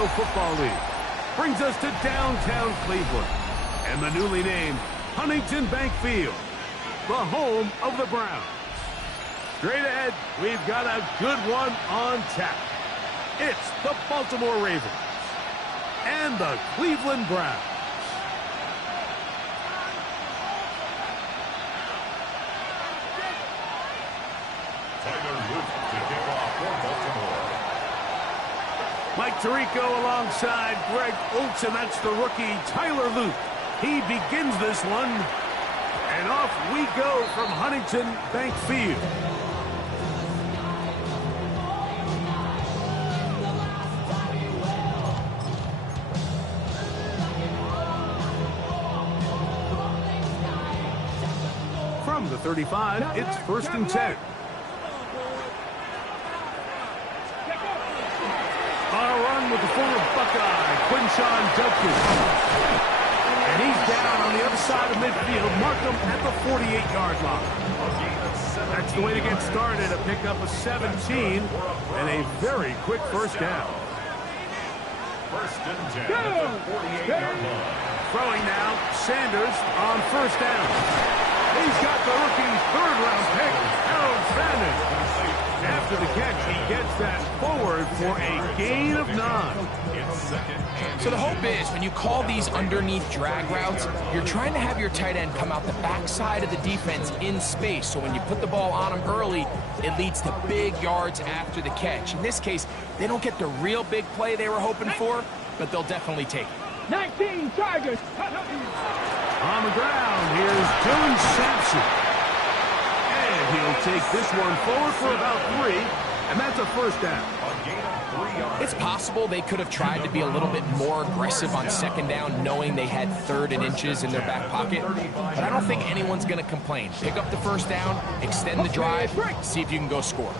National Football League. Brings us to downtown Cleveland and the newly named Huntington Bank Field, the home of the Browns. Straight ahead, we've got a good one on tap. It's the Baltimore Ravens and the Cleveland Browns. Mike Tirico alongside Greg Olsen. That's the rookie Tyler Luke. He begins this one. And off we go from Huntington Bank Field. From the 35, it's 1st and 10. With the former Buckeye, Quinshawn Judkins. And he's down on the other side of midfield. Mark him at the 48-yard line. That's the way to get started. A pickup of 17 and a very quick first down. 1st and 10 at the 48-yard line. Throwing now, Sanders on 1st down. He's got the rookie 3rd-round pick, Harold Sanders. After the catch, he gets that forward for a gain of 9. So the hope is when you call these underneath drag routes, you're trying to have your tight end come out the backside of the defense in space. So when you put the ball on him early, it leads to big yards after the catch. In this case, they don't get the real big play they were hoping for, but they'll definitely take it. 19 Tigers. On the ground, here's Dylan Sampson. And he'll take this one forward for about 3, and that's a 1st down. It's possible they could have tried to be a little bit more aggressive on 2nd down, knowing they had 3rd and inches in their back pocket. But I don't think anyone's going to complain. Pick up the 1st down, extend the drive, see if you can go score.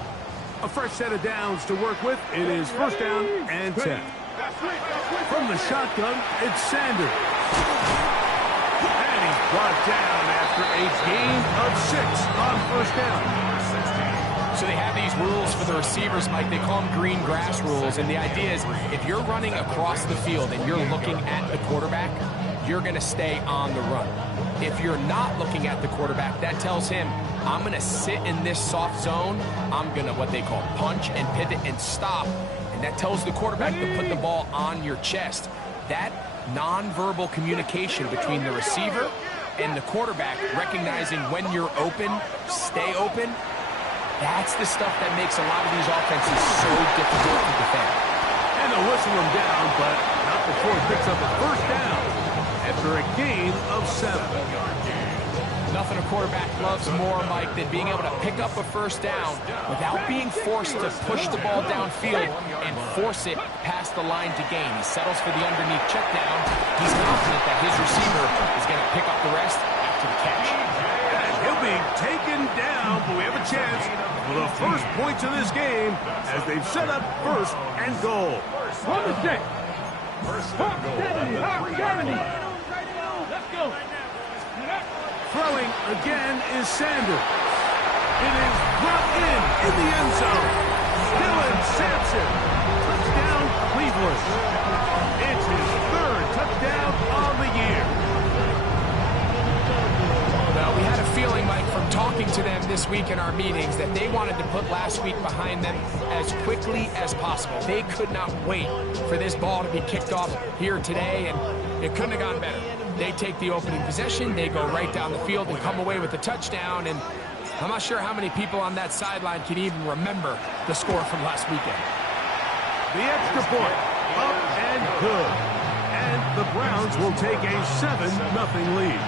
A fresh set of downs to work with. It is 1st down and 10. From the shotgun, it's Sanders. And he's brought down after a gain of 6 on 1st down. So they have these rules for the receivers, Mike. They call them green grass rules. And the idea is if you're running across the field and you're looking at the quarterback, you're going to stay on the run. If you're not looking at the quarterback, that tells him, I'm going to sit in this soft zone. I'm going to what they call punch and pivot and stop. And that tells the quarterback to put the ball on your chest. That nonverbal communication between the receiver and the quarterback, recognizing when you're open, stay open, that's the stuff that makes a lot of these offenses so difficult to defend. And they'll whistle him down, but not before he picks up a 1st down after a gain of 7. Nothing a quarterback loves more, Mike, than being able to pick up a 1st down without being forced to push the ball downfield and force it past the line to gain. He settles for the underneath check down. He's confident that his receiver is going to pick up the rest after the catch. And he'll be taken down, but we have a chance for the first points of this game as they've set up 1st and goal. On the stick. 1st and goal. 70. Let's go. Throwing again is Sanders. It is brought in the end zone. Dylan Sampson. Touchdown, Cleveland. It's his 3rd touchdown on the year. Well, we had a feeling, Mike, from talking to them this week in our meetings that they wanted to put last week behind them as quickly as possible. They could not wait for this ball to be kicked off here today, and it couldn't have gone better. They take the opening possession, they go right down the field and come away with a touchdown, and I'm not sure how many people on that sideline can even remember the score from last weekend. The extra point, up and good. And the Browns will take a 7-0 lead.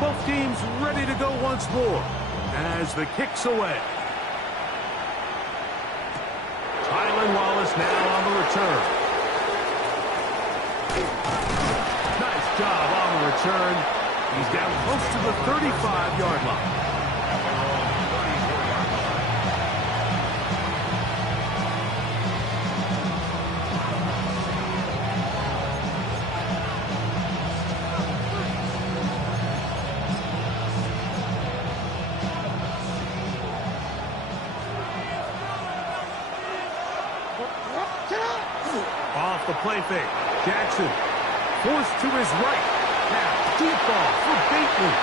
Both teams ready to go once more as the kick's away. Tylan Wallace now on the return. Nice job on the return. He's down close to the 35-yard line. Off the play fake. Jackson forced to his right. Now, deep ball for Bateman.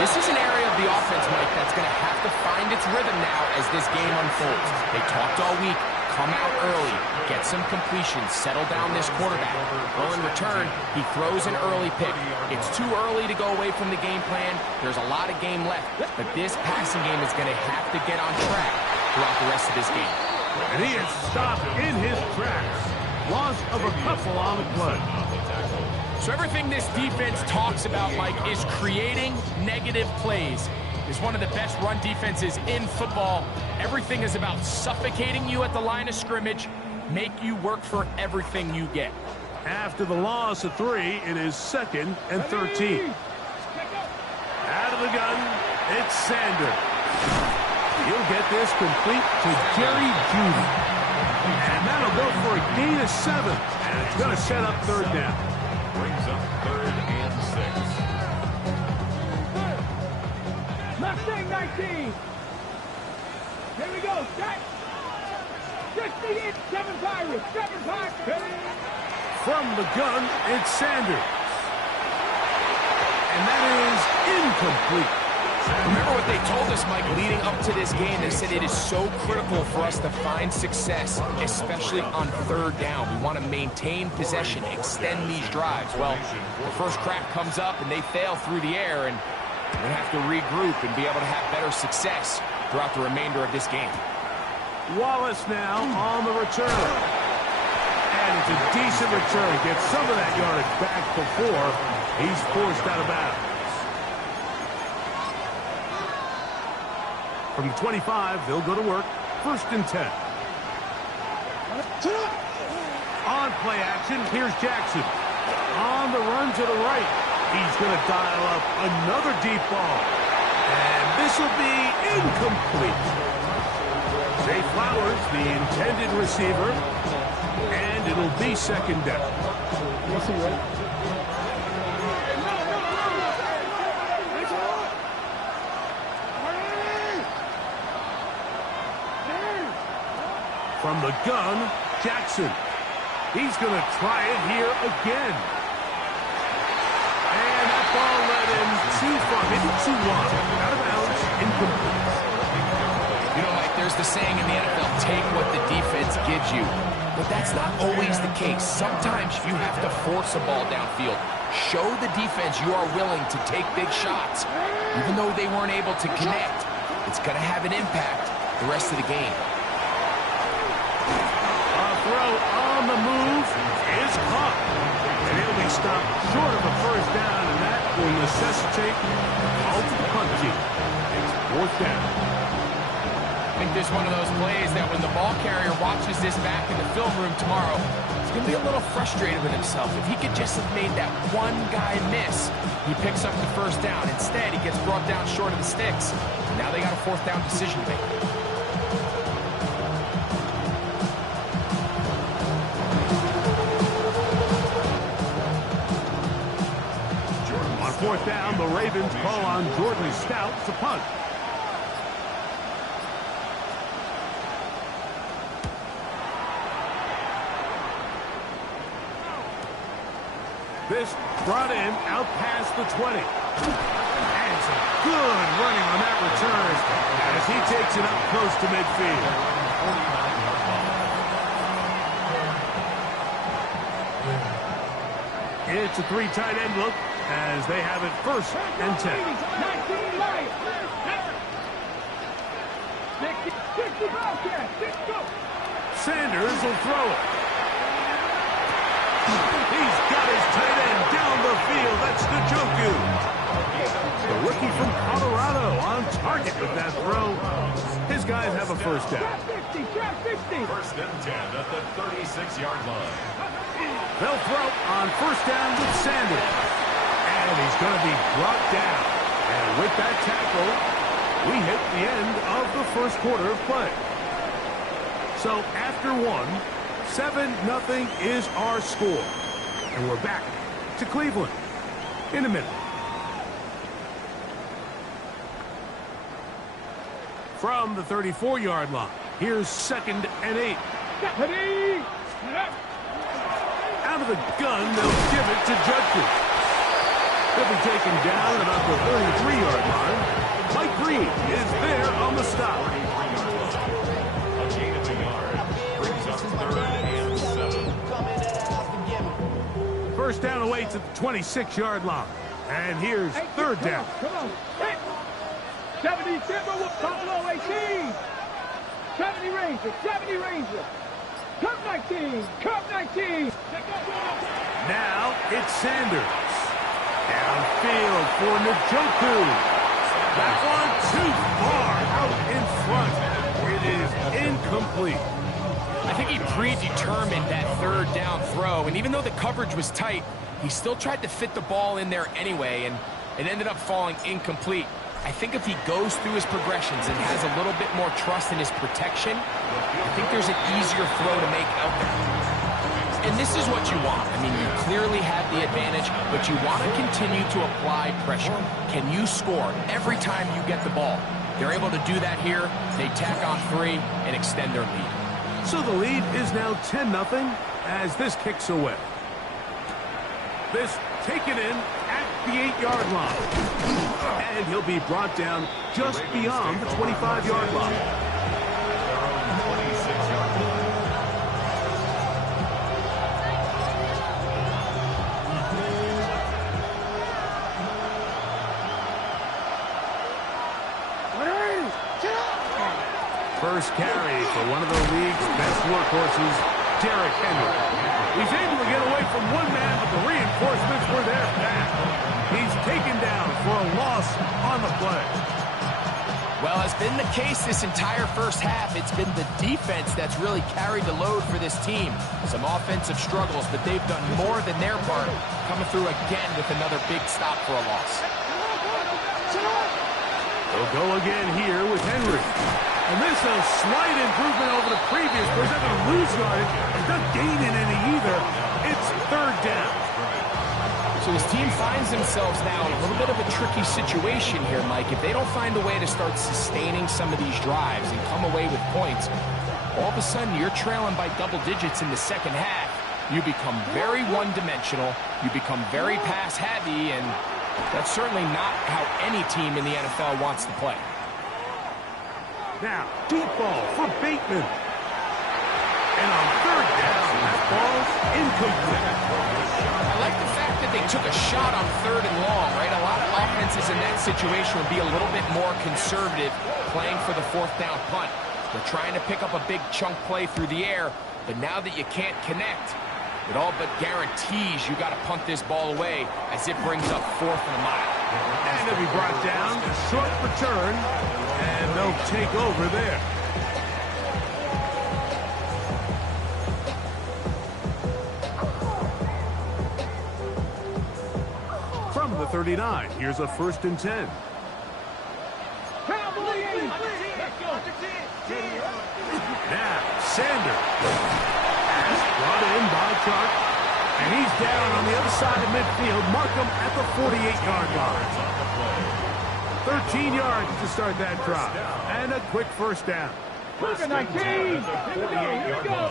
This is an area of the offense, Mike, that's going to have to find its rhythm now as this game unfolds. They talked all week. Come out early, get some completions, settle down this quarterback. Well, in return, he throws an early pick. It's too early to go away from the game plan. There's a lot of game left, but this passing game is going to have to get on track throughout the rest of this game. And he is stopped in his tracks. Loss of a couple on the play. So everything this defense talks about, Mike, is creating negative plays. Is one of the best run defenses in football. Everything is about suffocating you at the line of scrimmage, make you work for everything you get. After the loss of 3, it is 2nd and 13. Out of the gun, it's Sanders. He'll get this complete to Jerry Jeudy. And that'll go for a gain of 7. And it's going to set up 3rd down. Brings up 3rd and 6. Mustang 19. Here we go. Set. 60 inch. 7 Pirates. 7 Pirates. From the gun, it's Sanders. And that is incomplete. Remember what they told us, Mike, leading up to this game. They said it is so critical for us to find success, especially on 3rd down. We want to maintain possession, extend these drives. Well, the first crack comes up and they fail through the air, and we're going to have to regroup and be able to have better success throughout the remainder of this game. Wallace now on the return. And it's a decent return. Gets some of that yardage back before he's forced out of bounds. From the 25, they'll go to work. 1st and 10. On play action, here's Jackson. On the run to the right. He's going to dial up another deep ball. And this will be incomplete. Zay Flowers, the intended receiver. And it'll be 2nd down. From the gun, Jackson. He's going to try it here again. And that ball led him too far, maybe too long. Out of bounds, incomplete. You know, Mike, there's the saying in the NFL, take what the defense gives you. But that's not always the case. Sometimes you have to force a ball downfield. Show the defense you are willing to take big shots. Even though they weren't able to connect, it's going to have an impact the rest of the game. Throw on the move is caught. And he'll be stopped short of a 1st down, and that will necessitate a call to the punt team. It's 4th down. I think this is one of those plays that when the ball carrier watches this back in the film room tomorrow, he's going to be a little frustrated with himself. If he could just have made that one guy miss, he picks up the 1st down. Instead, he gets brought down short of the sticks. Now they got a 4th down decision to make. On 4th down, the Ravens call on Jordan Stout to punt. This brought in out past the 20. And some good running on that return as he takes it up close to midfield. It's a 3 tight end look as they have it 1st and 10. 19 Lions. 60 Bobcats. 6 go. Sanders will throw it. He's got his tight end down the field. That's Njoku. The rookie from Colorado on target with that throw. His guys have a 1st down. 50. 1st and 10 at the 36-yard line. They'll throw on 1st down with Sanders. And he's going to be brought down. And with that tackle, we hit the end of the 1st quarter of play. So after 1, 7-0 is our score. And we're back to Cleveland in a minute. From the 34-yard line, here's 2nd and 8. Out of the gun, they'll give it to Judkins. He'll be taken down at about the 33-yard line. Mike Green is there on the stop. A gain of a yard. Brings up 3rd and 7. First down awaits at the 26-yard line. And here's 3rd down. Come on. 70 Timberwolves, Buffalo 18. 70 Rangers, 70 Rangers. Cup 19, Cup 19. Now it's Sanders. Downfield for Njoku. That one too far out in front. It is incomplete. I think he predetermined that 3rd down throw, and even though the coverage was tight, he still tried to fit the ball in there anyway, and it ended up falling incomplete. I think if he goes through his progressions and has a little bit more trust in his protection, I think there's an easier throw to make out there. And this is what you want. I mean, you clearly have the advantage, but you want to continue to apply pressure. Can you score every time you get the ball? They're able to do that here. They tack on 3 and extend their lead. So the lead is now 10-0 as this kicks away. This taken in at the 8-yard line. And he'll be brought down just beyond the 25-yard line. Their own 26-yard line. First carry for one of the league's best workhorses, Derrick Henry. He's able to get away from one man, but the reinforcements were there fast. He's taken down for a loss on the play. Well, as been the case this entire first half, it's been the defense that's really carried the load for this team. Some offensive struggles, but they've done more than their part, coming through again with another big stop for a loss. They'll go again here with Henry. And this is a slight improvement over the previous, where he's not going to lose yardage. He's not gaining any either. It's 3rd down. So his team finds themselves now in a little bit of a tricky situation here, Mike. If they don't find a way to start sustaining some of these drives and come away with points, all of a sudden you're trailing by double digits in the second half. You become very one-dimensional. You become very pass-heavy, and that's certainly not how any team in the NFL wants to play. Now, deep ball for Bateman. And on 3rd down, that ball's incomplete. I like the fact that they took a shot on 3rd and long, right? A lot of offenses in that situation would be a little bit more conservative playing for the 4th down punt. They're trying to pick up a big chunk play through the air, but now that you can't connect, it all but guarantees you got to punt this ball away as it brings up 4th and a mile. And he'll be brought down, short return, and they'll take over there. From the 39, here's a 1st and 10. Now, Sanders. Pass brought in by Clark. And he's down on the other side of midfield. Mark him at the 48-yard line. 13 yards to start that drive. And a quick 1st down. Look at 19. Here we go.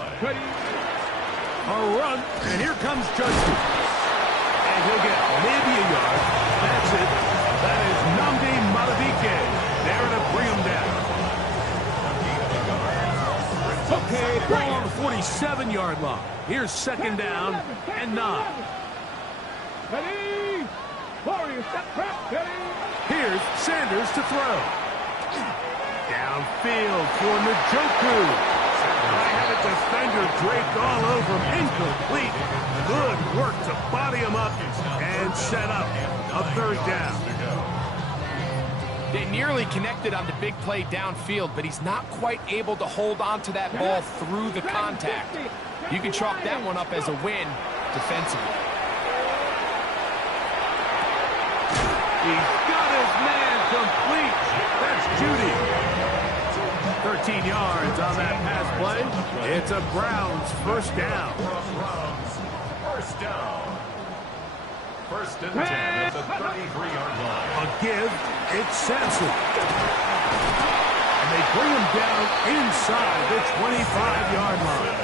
A run, and here comes Judkins. And he'll get maybe a yard. That's it. That is Nnamdi Madubuike there to bring him down. Okay, ball on the 47-yard line. Here's 2nd down and 9. Ready? Warriors, step prep, ready? Here's Sanders to throw. Downfield for Njoku. I had a defender draped all over him. Incomplete. Good work to body him up and set up a 3rd down. They nearly connected on the big play downfield, but he's not quite able to hold on to that ball through the contact. You can chalk that one up as a win defensively. He's got his man complete. That's Judy. 13 yards on that pass play. It's a Browns 1st down. First down. 1st and 10 at the 33-yard line. A give. It's Sampson. And they bring him down inside the 25-yard line.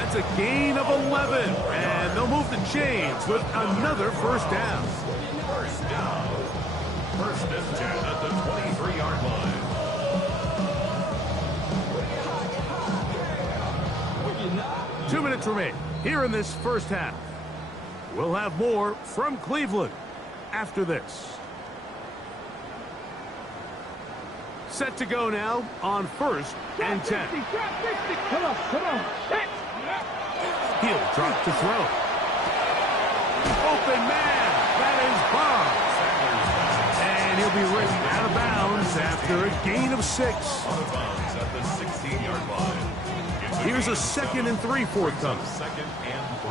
And That's a gain of 11, and they'll move the chains with another first down. First down. First and 10 at the 23-yard line. 2 minutes remain here in this first half. We'll have more from Cleveland after this. Set to go now on first and 10. Come on, come on. He'll drop to throw. Open man. That is Bob. And he'll be written out of bounds after a gain of 6. Out of bounds at the 16-yard line. Here's a 2nd and 3 forthcoming. 2nd and 3.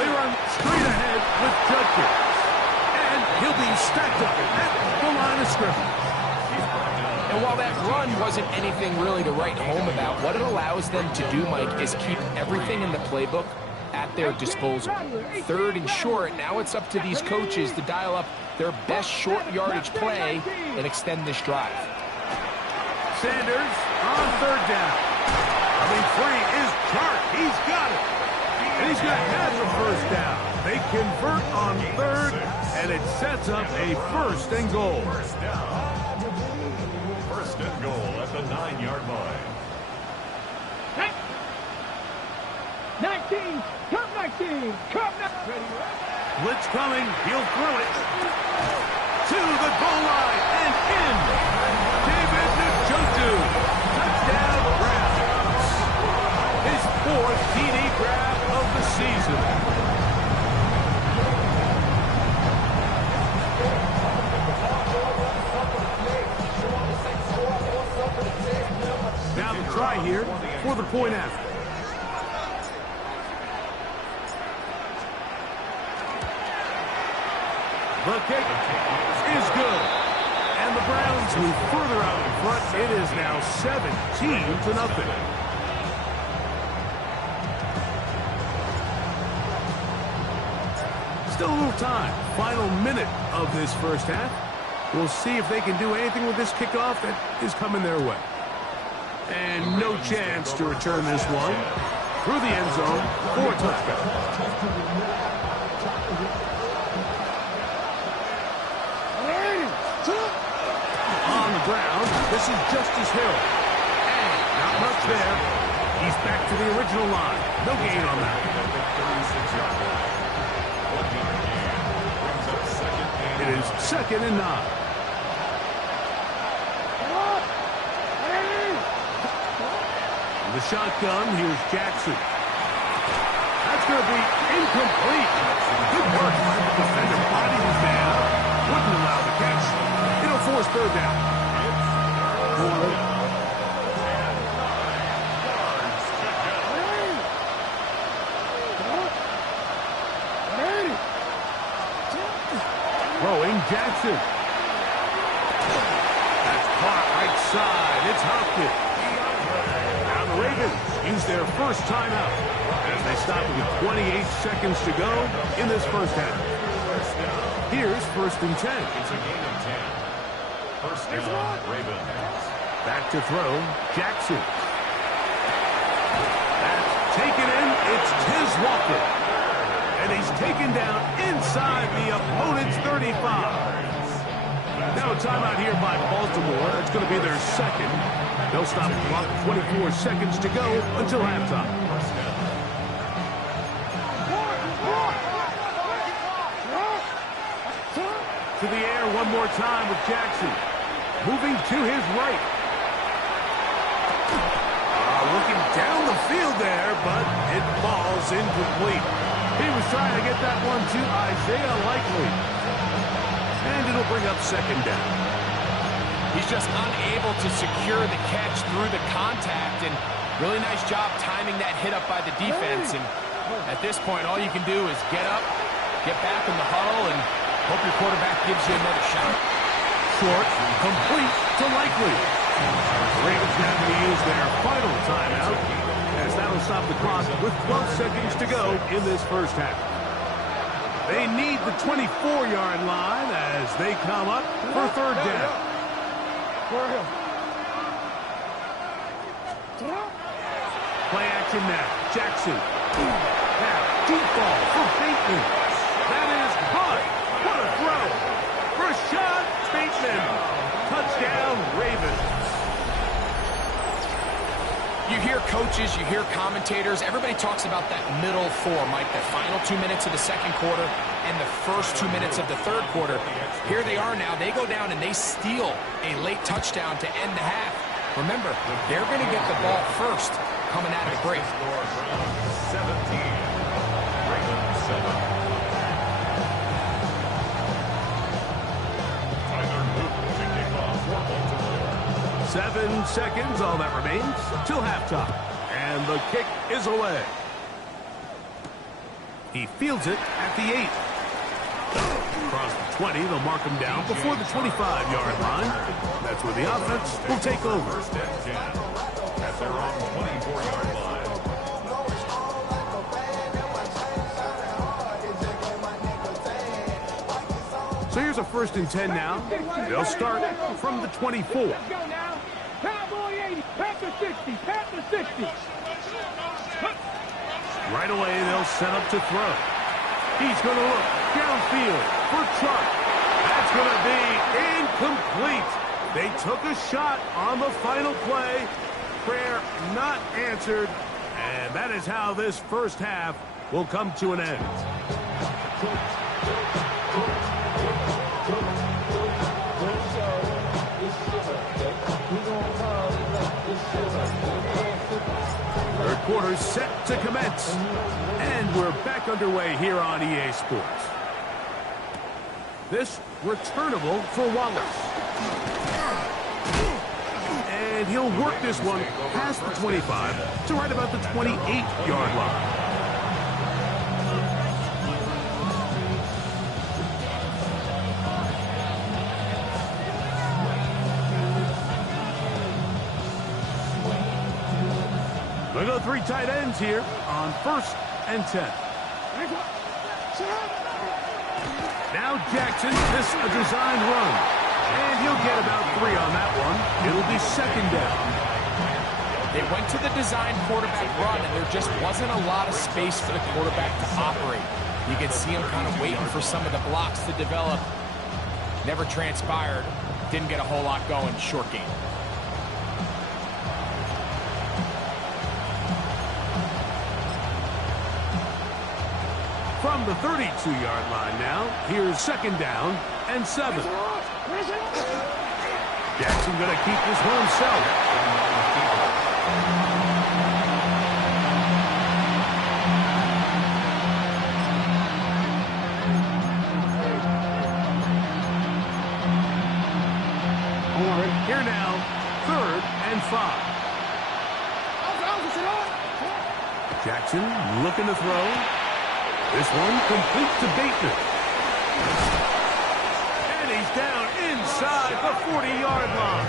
They run straight ahead with Judkins. And he'll be stacked up at the line of scrimmage. And while that run wasn't anything really to write home about, what it allows them to do, Mike, is keep everything in the playbook at their disposal. 3rd and short, now it's up to these coaches to dial up their best short yardage play and extend this drive. Sanders on 3rd down. Coming free is Chark. He's got it. And he's going to have the first down. They convert on 3rd, and it sets up a 1st and goal. First down. First and goal at the 9-yard line. 19, come 19, come 19. Blitz coming. He'll throw it to the goal line and in. David Njoku. Touchdown Browns. His 4th TD grab of the season. Now the try here for the point after. The kick is good. And the Browns move further out in front. It is now 17-0. Still a little time. Final minute of this first half. We'll see if they can do anything with this kickoff that is coming their way. And no chance to return this one through the end zone for a touchdown. On the ground, this is Justice Hill. And not much there. He's back to the original line. No gain on that. It is 2nd and 9. The shotgun, here's Jackson. That's going to be incomplete. Good work by the defender. Body was man up. Wouldn't allow the catch. It'll force 3rd down. Throwing Jackson. That's caught right side. It's Hopkins. Now the Ravens use their first timeout as they stop with 28 seconds to go in this first half. Here's 1st and 10. It's a gain of 10. First down, Ravens. Back to throw, Jackson. That's taken in. It's Tiz Walker. And he's taken down inside the opponent's 35. Now a timeout here by Baltimore. That's going to be their 2nd. They'll stop the clock 24 seconds to go until halftime. To the air one more time with Jackson. Moving to his right. Looking down the field there, but it falls incomplete. He was trying to get that one to Isaiah Likely. And it'll bring up 2nd down. He's just unable to secure the catch through the contact, and really nice job timing that hit up by the defense. And at this point, all you can do is get up, get back in the huddle, and hope your quarterback gives you another shot. Short, complete to Likely. The Ravens now going to use their final timeout, as that'll stop the clock with 12 seconds to go in this first half. They need the 24-yard line as they come up for 3rd down. Jackson. Now, deep ball for Bateman. That is good. What a throw. Rashad Bateman. Touchdown, Ravens. You hear coaches, you hear commentators, everybody talks about that middle four, Mike, the final 2 minutes of the second quarter and the first 2 minutes of the third quarter. Here they are now. They go down and they steal a late touchdown to end the half. Remember, they're going to get the ball first coming out of the break. 17. Ravens 7. 7 seconds, all that remains, till halftime. And the kick is away. He fields it at the 8. Across the 20, they'll mark him down before the 25-yard line. That's where the offense will take over. First and 10 at their own 24-yard line. So here's a 1st and 10 now. They'll start from the 24. Let's go now. Cowboy 80, Panther 60, Panther 60. Right away, they'll set up to throw. He's going to look downfield for Chark. That's going to be incomplete. They took a shot on the final play. Prayer not answered. And that is how this first half will come to an end. Third quarter's set to commence. And we're back underway here on EA Sports. This returnable for Wallace. And he'll work this one past the 25 to right about the 28-yard line. They go 3 tight ends here on 1st and 10. Now Jackson, this a design run. And he'll get about 3 on that one. It'll be 2nd down. They went to the design quarterback run, and there just wasn't a lot of space for the quarterback to operate. You could see him kind of waiting for some of the blocks to develop. Never transpired. Didn't get a whole lot going. Short game. From the 32-yard line now, here's 2nd down and 7. Jackson going to keep this one himself. Here now, 3rd and 5. Jackson looking to throw. This one complete to Bateman. And he's down inside the 40-yard line.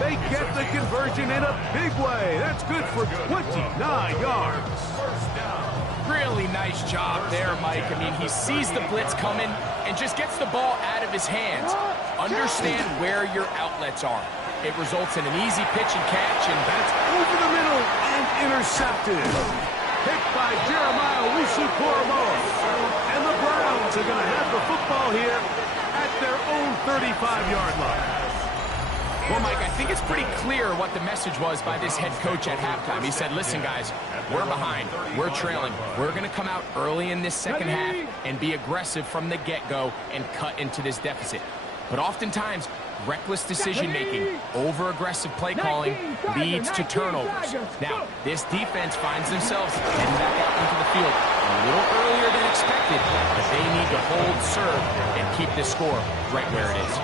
They get the conversion in a big way. That's good for 29 yards. Really nice job there, Mike. I mean, he sees the blitz coming and just gets the ball out of his hands. Understand where your outlets are. It results in an easy pitch and catch, and that's over the middle and intercepted. Picked by Jeremiah Owusu-Koramoah. And the Browns are going to have the football here at their own 35-yard line. Well, Mike, I think it's pretty clear what the message was by this head coach at halftime. He said, listen, guys, we're behind. We're trailing. We're going to come out early in this second half and be aggressive from the get-go and cut into this deficit. But oftentimes, reckless decision-making, over-aggressive play calling leads to turnovers. Now, this defense finds themselves heading back out into the field a little earlier than expected, but they need to hold serve and keep this score right where it is.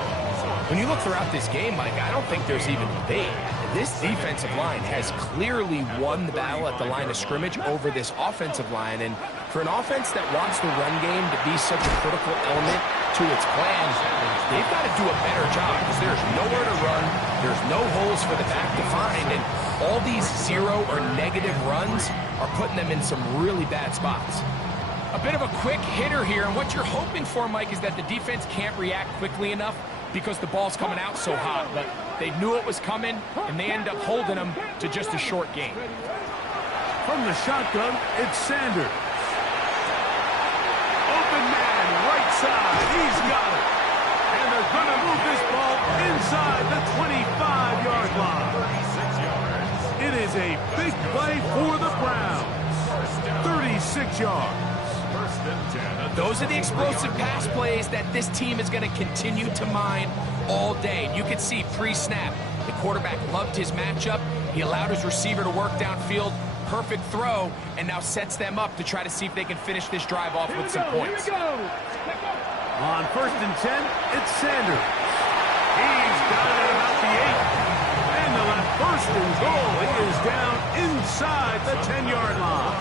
When you look throughout this game, Mike, I don't think there's even debate. This defensive line has clearly won the battle at the line of scrimmage over this offensive line, and For an offense that wants the run game to be such a critical element to its plan, they've got to do a better job because there's nowhere to run, there's no holes for the back to find, and all these zero or negative runs are putting them in some really bad spots. A bit of a quick hitter here, and what you're hoping for, Mike, is that the defense can't react quickly enough because the ball's coming out so hot, but they knew it was coming, and they end up holding them to just a short game. From the shotgun, it's Sanders. Open man, right side, he's got it. And they're going to move this ball inside the 25-yard line. 36 yards. It is a big play for the Browns. 36 yards. First and 10. Those are the explosive pass plays that this team is going to continue to mine all day. You can see pre-snap, the quarterback loved his matchup. He allowed his receiver to work downfield. Perfect throw, and now sets them up to try to see if they can finish this drive off with some points. Here we go. On first and 10, it's Sanders. He's got it about the 8. And the left first and goal. He is down inside the 10-yard line.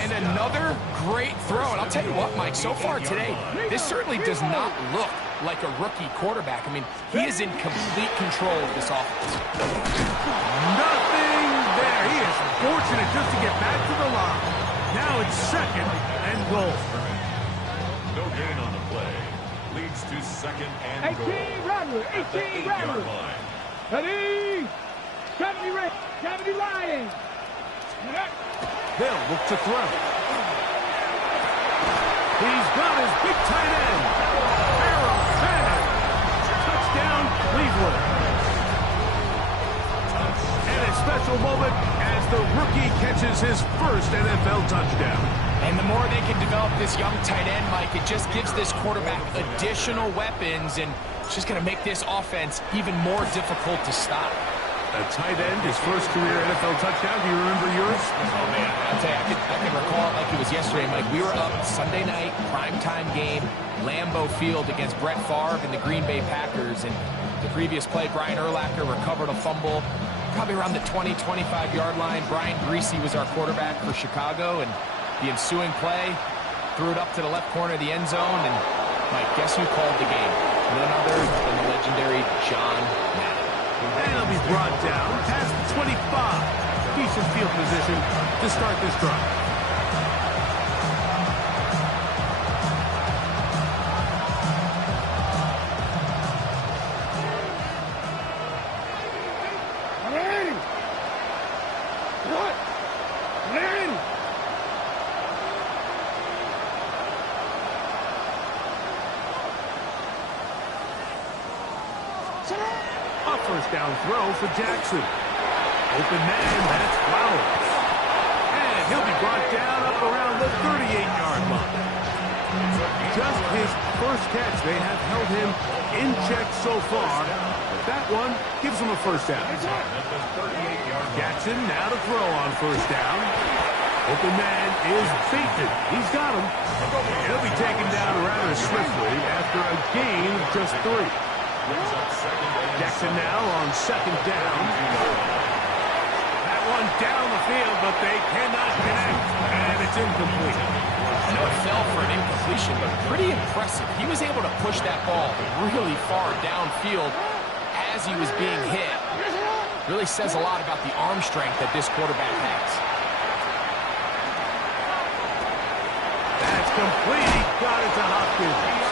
And another great throw. And I'll tell you what, Mike, so far today, this certainly does not look like a rookie quarterback. I mean, he is in complete control of this offense. Nothing there. He is fortunate just to get back to the line. Now it's second and goal. No gain on the play. Leads to second and goal. 18 Rattler, At the 18 8-yard Rattler. line. Ready? 70 Red, 70 Lions. They'll look to throw. He's got his big tight end. Harold Sanders. Touchdown, Cleveland. And a special moment as the rookie catches his first NFL touchdown. And the more they can develop this young tight end, Mike, it just gives this quarterback additional weapons, and it's just going to make this offense even more difficult to stop. A tight end, his first career NFL touchdown. Do you remember yours? Oh, man, I'll tell you, I can recall it like it was yesterday, Mike. We were up Sunday night, primetime game, Lambeau Field against Brett Favre and the Green Bay Packers. And the previous play, Brian Urlacher recovered a fumble probably around the 20, 25-yard line. Brian Greasy was our quarterback for Chicago, and the ensuing play threw it up to the left corner of the end zone. And, Mike, guess who called the game? None other than the legendary John Madden. And he'll be brought down past the 25. Decent field position to start this drive. Ready? What? Ready? A first down throw for Jackson. Open man, that's Flowers. And he'll be brought down up around the 38-yard line. Just his first catch. They have held him in check so far. But that one gives him a first down. Jackson now to throw on first down. Open man is Bateman. He's got him. He'll be taken down rather swiftly after a gain of just 3. Jackson now on second down. That one down the field, but they cannot connect, and it's incomplete. I know it fell for an incompletion, but pretty impressive. He was able to push that ball really far downfield as he was being hit. Really says a lot about the arm strength that this quarterback has. That's complete. He got it to Hopkins.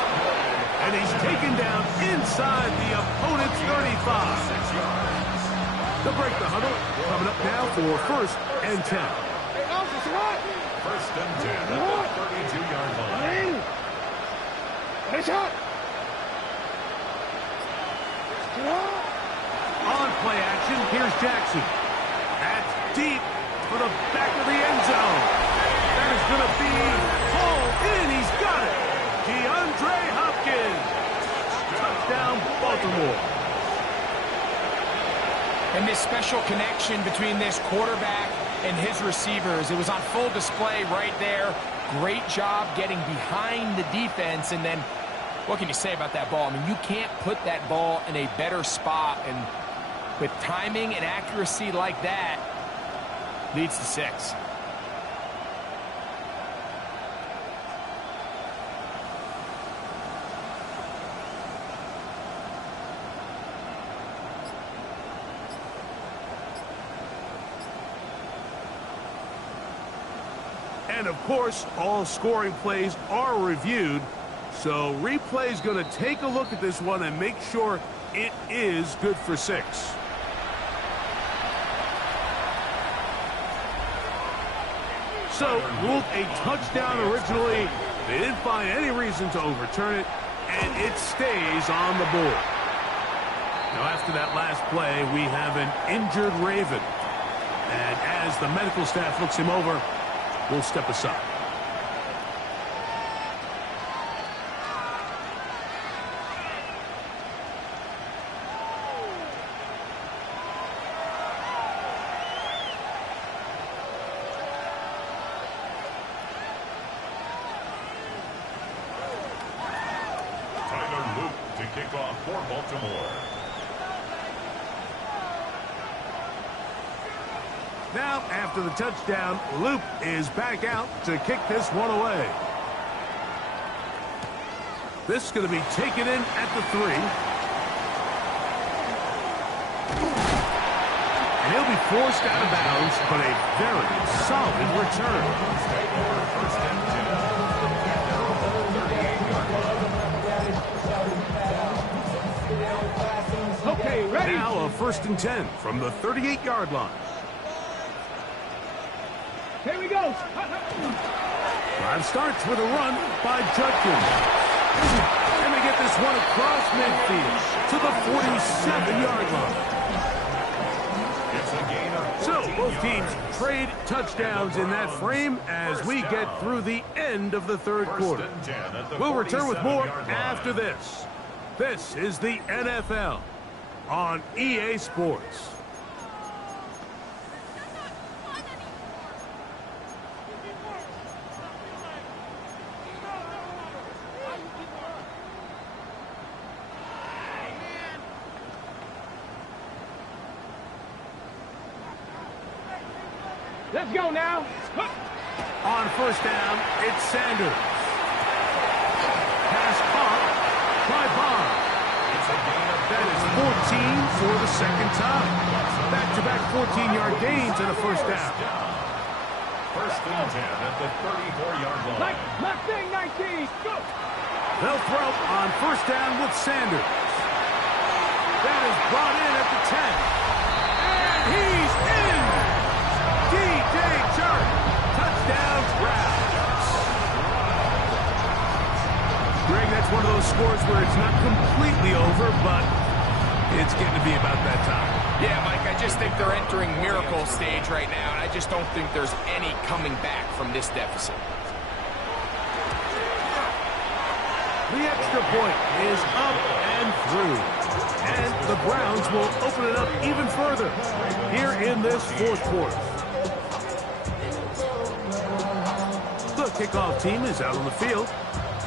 And he's taken down inside the opponent's 35. To break the huddle, coming up now for first and 10. Hey, officer, what? First and 10 at the 32-yard line. Ready? Hey, shot. On play action, here's Jackson. That's deep for the back of the end zone. That is going to be hauled in. He's got it. DeAndre Hopkins. Touchdown, Baltimore. And this special connection between this quarterback and his receivers, it was on full display right there. Great job getting behind the defense. And then, what can you say about that ball? I mean, you can't put that ball in a better spot. And with timing and accuracy like that, leads to 6. And of course, all scoring plays are reviewed. So replay's going to take a look at this one and make sure it is good for 6. So, ruled a touchdown originally. They didn't find any reason to overturn it, and it stays on the board. Now, after that last play, we have an injured Raven. And as the medical staff looks him over, we'll step aside. To kick off for Baltimore. Now, after the touchdown, Loop is back out to kick this one away. This is going to be taken in at the 3. And he'll be forced out of bounds, but a very solid return. First and 10. Okay, ready? Now a 1st and 10 from the 38-yard line. Here we go. Drive starts with a run by Judkins. And they get this one across midfield to the 47-yard line. So both teams trade touchdowns in that frame as we get through the end of the 3rd quarter. We'll return with more after this. This is the NFL on EA Sports. Let's go now. On 1st down, it's Sanders. Pass caught by Bond. That is 14 for the 2nd time. Back-to-back 14-yard gains and a 1st down. 1st and 10 at the 34-yard line. Left thing, 19. Go. They'll throw on 1st down with Sanders. That is brought in at the 10. And he's in! DJ Chark. Touchdown, Browns. Greg, that's one of those scores where it's not completely over, but it's getting to be about that time. Yeah, Mike, I just think they're entering miracle stage right now, and I just don't think there's any coming back from this deficit. The extra point is up and through. And the Browns will open it up even further here in this 4th quarter. The kickoff team is out on the field,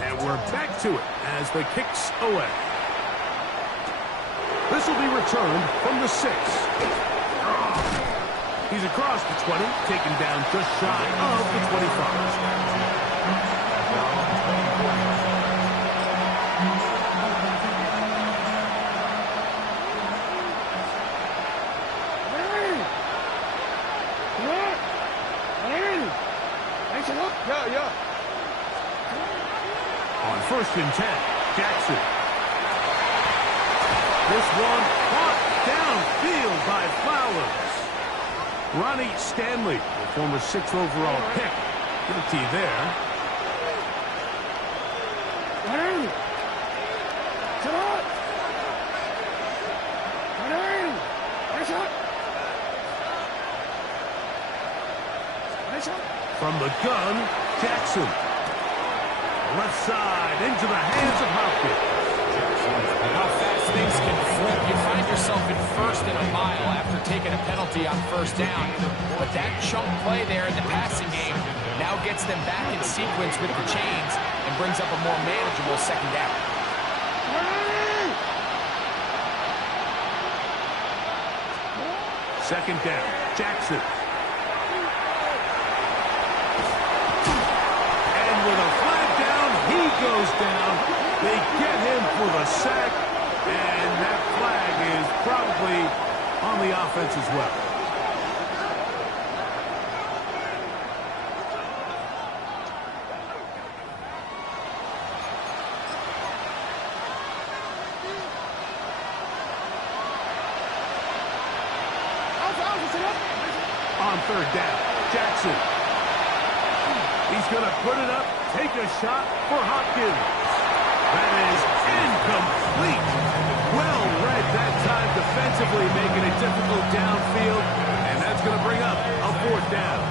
and we're back to it as the kick's away. This will be returned from the 6. He's across the 20, taken down just shy of the 25. On 1st and 10, Jackson. This one caught downfield by Flowers. Ronnie Stanley, the former 6th overall pick, guilty there. From the gun, Jackson. Left side into the hands of Hopkins. How fast things can flip. You find yourself in 1st and a mile after taking a penalty on 1st down. But that chunk play there in the passing game now gets them back in sequence with the chains and brings up a more manageable 2nd down. Second down, Jackson. And with a flag down, he goes down. They get him for the sack, and that flag is probably on the offense as well. on third down. Jackson. He's going to put it up, take a shot for Hopkins. That is incomplete. Well read that time defensively, making it difficult downfield, and that's going to bring up a fourth down.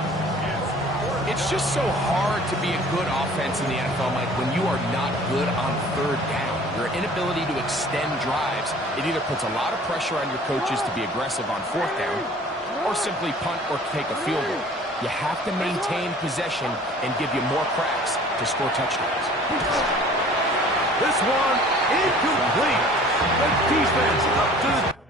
It's just so hard to be a good offense in the NFL, Mike, when you are not good on third down. Your inability to extend drives, it either puts a lot of pressure on your coaches to be aggressive on fourth down or simply punt or take a field goal. You have to maintain possession and give you more cracks to score touchdowns. This one incomplete. The defense up to the